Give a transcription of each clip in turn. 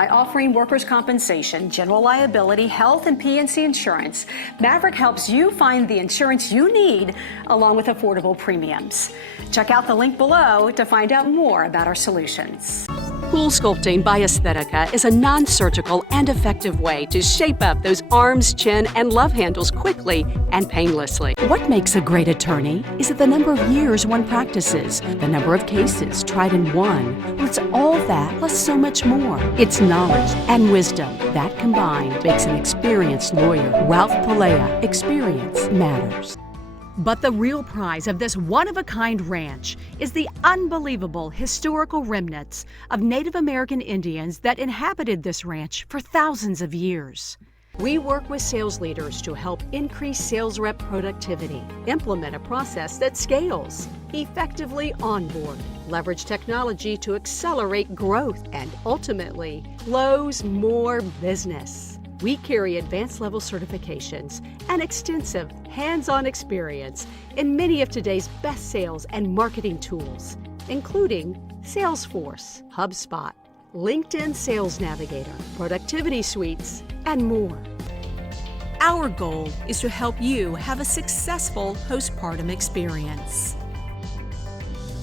By offering workers' compensation, general liability, health, and P&C insurance, Maverick helps you find the insurance you need along with affordable premiums. Check out the link below to find out more about our solutions. Bohl sculpting by Aesthetica is a non-surgical and effective way to shape up those arms, chin, and love handles quickly and painlessly. What makes a great attorney is the number of years one practices, the number of cases tried and won. Well, it's all that plus so much more. It's knowledge and wisdom. That combined makes an experienced lawyer. Ralph Palea. Experience matters. But the real prize of this one-of-a-kind ranch is the unbelievable historical remnants of Native American Indians that inhabited this ranch for thousands of years. We work with sales leaders to help increase sales rep productivity, implement a process that scales, effectively onboard, leverage technology to accelerate growth, and ultimately close more business. We carry advanced level certifications and extensive hands-on experience in many of today's best sales and marketing tools, including Salesforce, HubSpot, LinkedIn Sales Navigator, Productivity Suites, and more. Our goal is to help you have a successful postpartum experience.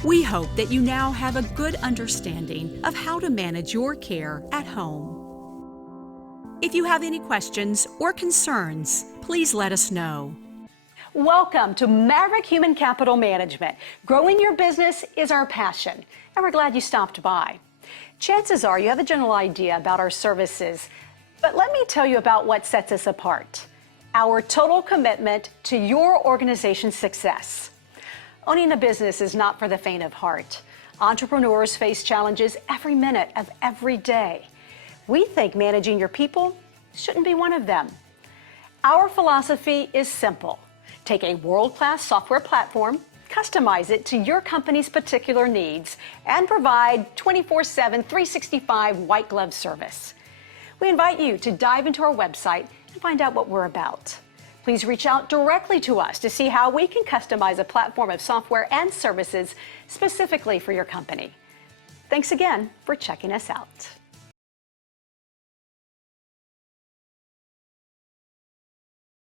We hope that you now have a good understanding of how to manage your care at home. If you have any questions or concerns, please let us know. Welcome to Maverick Human Capital Management. Growing your business is our passion, and we're glad you stopped by. Chances are you have a general idea about our services, but let me tell you about what sets us apart. Our total commitment to your organization's success. Owning a business is not for the faint of heart. Entrepreneurs face challenges every minute of every day. We think managing your people shouldn't be one of them. Our philosophy is simple. Take a world-class software platform, customize it to your company's particular needs, and provide 24/7, 365 white glove service. We invite you to dive into our website and find out what we're about. Please reach out directly to us to see how we can customize a platform of software and services specifically for your company. Thanks again for checking us out.